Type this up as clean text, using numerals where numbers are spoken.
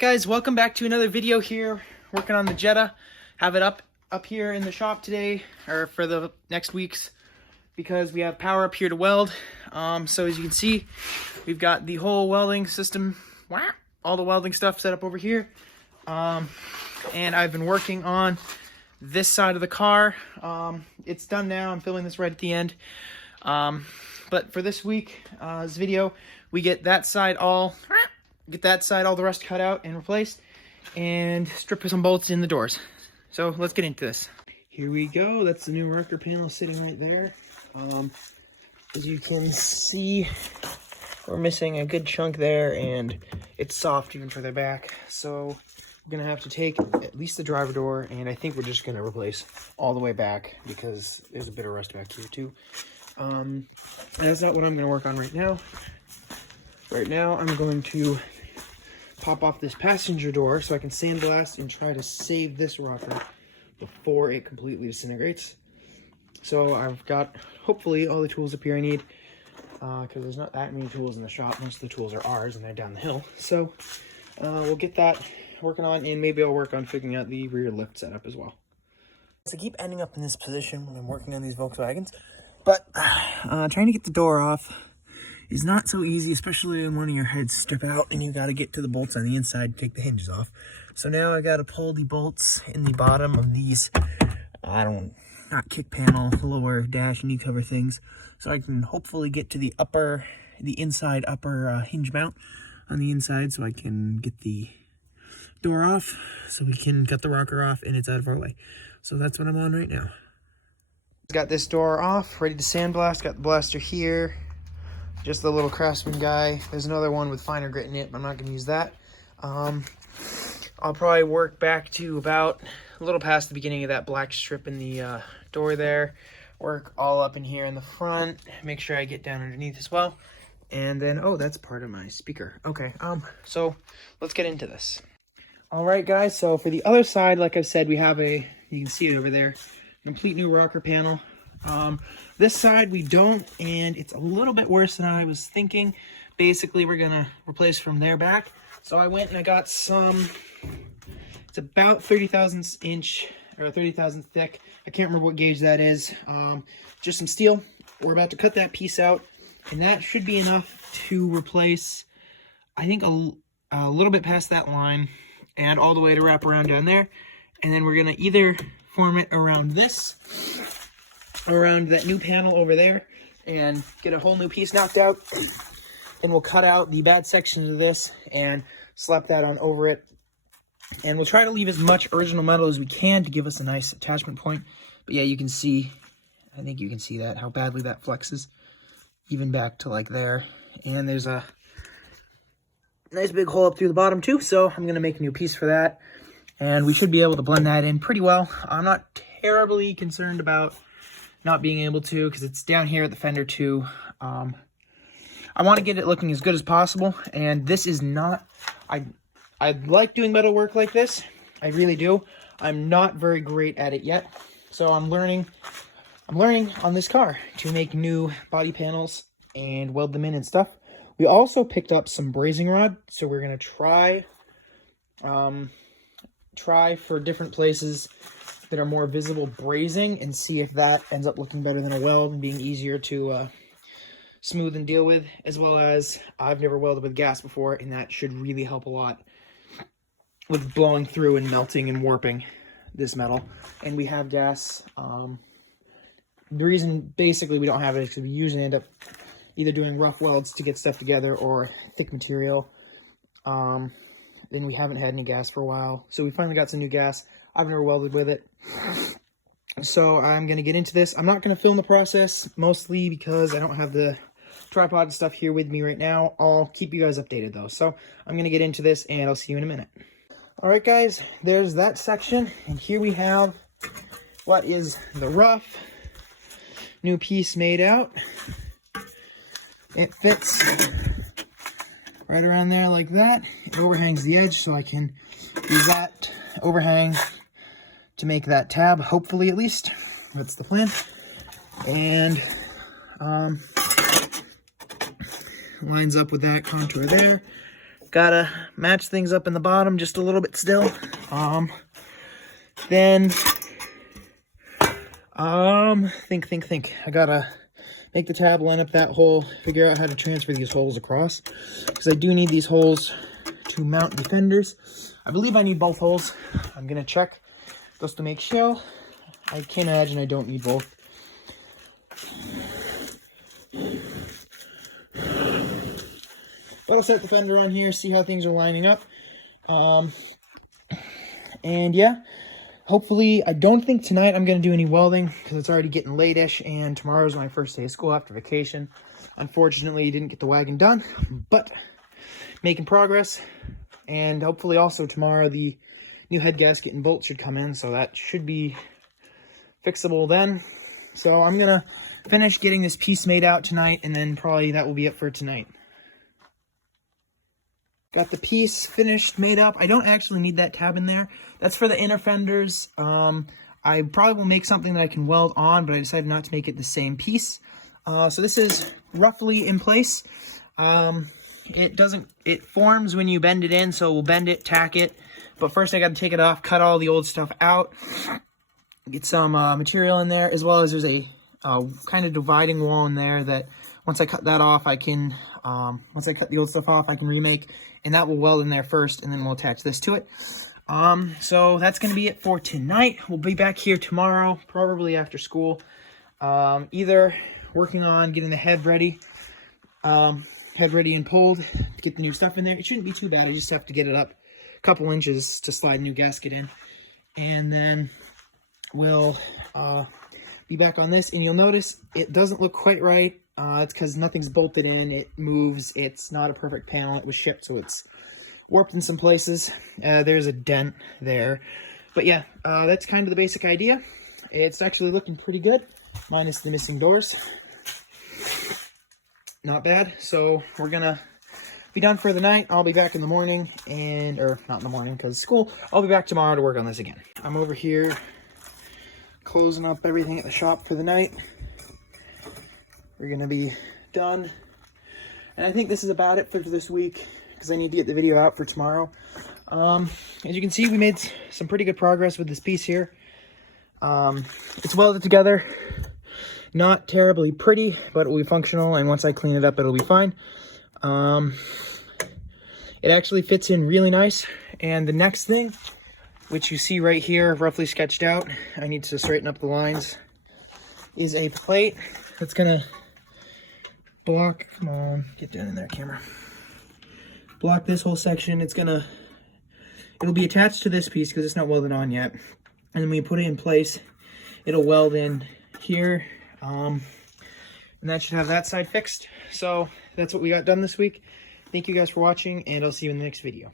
Guys, welcome back to another video here. Working on the Jetta. Have it up here in the shop today, or for the next weeks, because we have power up here to weld. So as you can see, we've got the whole welding system, all the welding stuff set up over here. And I've been working on this side of the car. It's done now. I'm filming this right at the end. But for this week, this video, we get that side all the rust cut out and replaced, and strip some bolts in the doors. So let's get into this. Here we go. That's the new rocker panel sitting right there. As you can see, we're missing a good chunk there, and it's soft even further back. So we're gonna have to take at least the driver door, and I think we're just gonna replace all the way back because there's a bit of rust back here too. That's not what I'm gonna work on right now. Right now, I'm going to pop off this passenger door so I can sandblast and try to save this rocker before it completely disintegrates. So I've got, hopefully, all the tools up here I need, because there's not that many tools in the shop. Most of the tools are ours, and they're down the hill. So we'll get that working on, and maybe I'll work on figuring out the rear lift setup as well. So I keep ending up in this position when I'm working on these Volkswagens, but trying to get the door off is not so easy, especially when one of your heads strip out and you got to get to the bolts on the inside and take the hinges off. So now I got to pull the bolts in the bottom of these, not kick panel, lower dash knee cover things, so I can hopefully get to the inside upper hinge mount on the inside, so I can get the door off, so we can cut the rocker off and it's out of our way. So that's what I'm on right now. Got this door off, ready to sandblast. Got the blaster here. Just the little Craftsman guy. There's another one with finer grit in it, but I'm not going to use that. I'll probably work back to about a little past the beginning of that black strip in the door there. Work all up in here in the front. Make sure I get down underneath as well. And then, oh, that's part of my speaker. Okay, so let's get into this. All right, guys, so for the other side, like I said, we have you can see it over there, complete new rocker panel. This side we don't, and it's a little bit worse than I was thinking. Basically, we're gonna replace from there back. So I went and I got some, it's about 30 thousandths inch, or 30 thousandths thick. I can't remember what gauge that is. Just some steel. We're about to cut that piece out, and that should be enough to replace, I think, a little bit past that line, and all the way to wrap around down there. And then we're gonna either form it around this, around that new panel over there, and get a whole new piece knocked out, and we'll cut out the bad sections of this and slap that on over it, and we'll try to leave as much original metal as we can to give us a nice attachment point. But yeah, you can see, I think you can see that, how badly that flexes, even back to like there. And there's a nice big hole up through the bottom too, so I'm gonna make a new piece for that, and we should be able to blend that in pretty well. I'm not terribly concerned about not being able to, because it's down here at the fender too. I want to get it looking as good as possible, and this is not, I like doing metal work like this, I really do. I'm not very great at it yet, so I'm learning on this car to make new body panels and weld them in and stuff. We also picked up some brazing rod, so we're going to try for different places that are more visible brazing and see if that ends up looking better than a weld and being easier to smooth and deal with, as well as I've never welded with gas before, and that should really help a lot with blowing through and melting and warping this metal. And we have gas. The reason basically we don't have it is because we usually end up either doing rough welds to get stuff together or thick material. Then we haven't had any gas for a while, so we finally got some new gas. I've never welded with it, so I'm going to get into this. I'm not going to film the process, mostly because I don't have the tripod and stuff here with me right now. I'll keep you guys updated, though. So I'm going to get into this, and I'll see you in a minute. All right, guys, there's that section, and here we have what is the rough new piece made out. It fits right around there like that. It overhangs the edge, so I can use that overhang to make that tab, hopefully, at least. That's the plan. And lines up with that contour there. Gotta match things up in the bottom just a little bit still. Then think. I gotta make the tab, line up that hole, figure out how to transfer these holes across, because I do need these holes to mount the fenders. I believe I need both holes. I'm gonna check just to make sure. I can't imagine I don't need both. But I'll set the fender on here, see how things are lining up. And yeah, hopefully, I don't think tonight I'm going to do any welding because it's already getting late-ish, and tomorrow's my first day of school after vacation. Unfortunately, didn't get the wagon done, but making progress. And hopefully also tomorrow the new head gasket and bolt should come in, so that should be fixable then. So I'm going to finish getting this piece made out tonight, and then probably that will be it for tonight. Got the piece finished, made up. I don't actually need that tab in there. That's for the inner fenders. I probably will make something that I can weld on, but I decided not to make it the same piece. So this is roughly in place. It forms when you bend it in, so we'll bend it, tack it. But first I got to take it off, cut all the old stuff out, get some material in there, as well as there's a kind of dividing wall in there that once I cut that off, I can, once I cut the old stuff off, I can remake, and that will weld in there first, and then we'll attach this to it. So that's going to be it for tonight. We'll be back here tomorrow, probably after school, either working on getting the head ready and pulled to get the new stuff in there. It shouldn't be too bad. I just have to get it up a couple inches to slide a new gasket in, and then we'll be back on this. And you'll notice it doesn't look quite right. It's because nothing's bolted in. It moves. It's not a perfect panel. It was shipped, so it's warped in some places. There's a dent there. But yeah, that's kind of the basic idea. It's actually looking pretty good, minus the missing doors. Not bad. So we're going to be done for the night. I'll be back in the morning, or not in the morning because school. I'll be back tomorrow to work on this again. I'm over here closing up everything at the shop for the night. We're going to be done. And I think this is about it for this week, because I need to get the video out for tomorrow. As you can see, we made some pretty good progress with this piece here. It's welded together. Not terribly pretty, but it will be functional, and once I clean it up, it'll be fine. It actually fits in really nice. And the next thing, which you see right here, roughly sketched out, I need to straighten up the lines, is a plate that's gonna block, come on, get down in there, camera. Block this whole section. It'll be attached to this piece because it's not welded on yet. And then when you put it in place, it'll weld in here. And that should have that side fixed. So that's what we got done this week. Thank you guys for watching, and I'll see you in the next video.